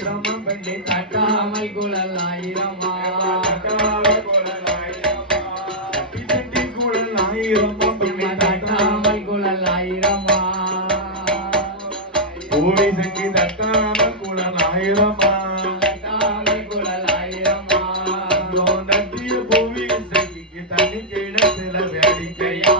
பெண்ணை தட்டாமல் குழலாயிரமா குழலாயிரமா பெண்ணை தட்டாமல் குழலாயிரமா கோழி சங்கி தட்டாமல் குழலாயிரமா தட்டாமல் குழலாயிரமா நட்டிய பூவி சங்கிக்கு தண்ணி கிடத்துல வேடிக்கையா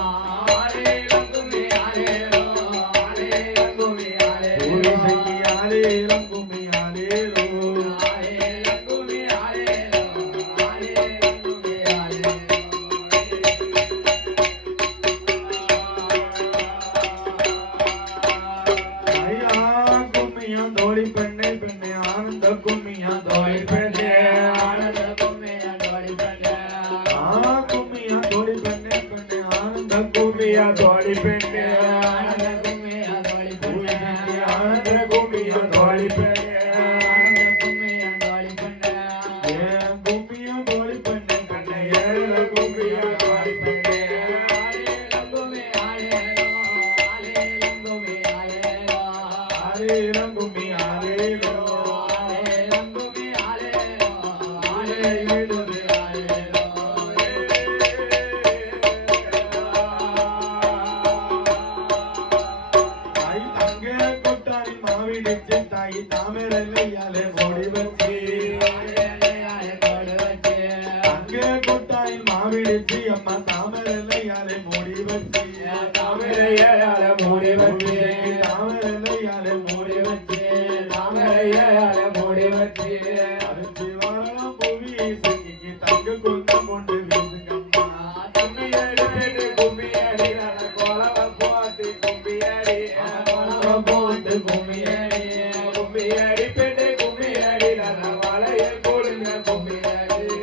தோழி பெண்ணே பெண்ணே ஆனந்த கும்மியா தோழி பெண்ணே ஆனந்த கும்மியா தோழி பெண்ணே கும்மியா தோழி பெண்ணே பெண்ணே ஆனந்த கும்மியா தோழி பெண்ணே ஆனந்த கும்மியா தோழி பெண்ணே ஆனந்த கும்மியா தோழி பெண்ணே ஆனந்த கும்மியா தோழி பெண்ணே கும்மியா தோழி பெண்ணே பெண்ணே ஏழ கும்மியா தோழி பெண்ணே தாயி தாமரையாலே மூடி வச்சு அங்கே கொட்டாய் மாவிடிச்சு அம்மா தாமரையாலே மூடி வச்சு தாமரையாலே மூடி வச்சு தாமரையாலே மூடி வச்சு தாமரையாலே மூடி வச்சு அரிசி வாழலாம் புவி சங்கிக்கு தங்க குந்தம் கொண்டு வீசுங்கம்மா கும்மியடி கும்மியடி கோலவ போட்டு கும்மியடி போட்டு கும்மியடி கும்மியடி பெண்ணே கும்மியடி வளையல் போடுங்க கும்மியடி